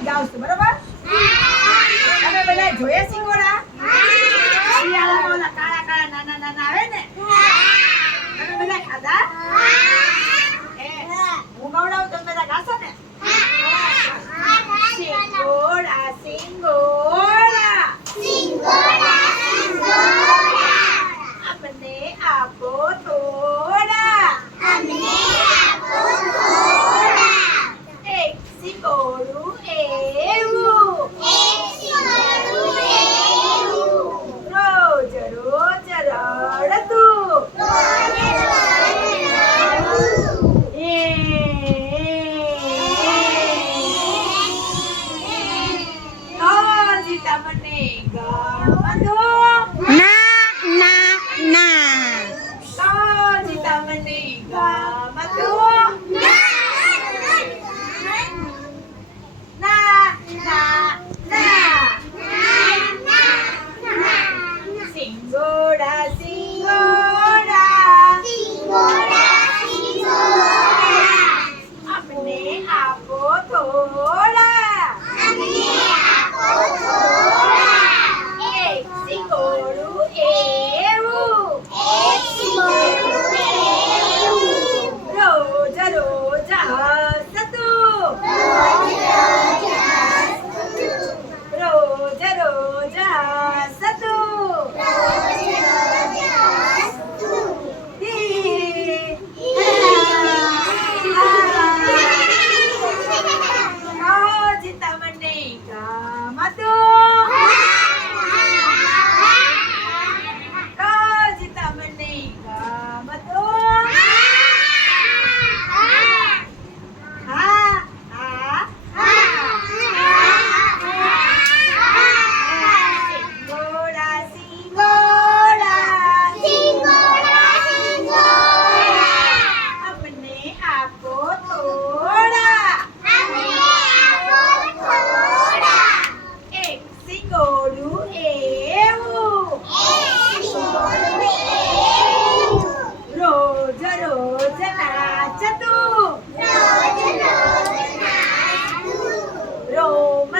ગીત બરોબર? તમે બધા જોયા સિંગોડા naman na iga. Wow.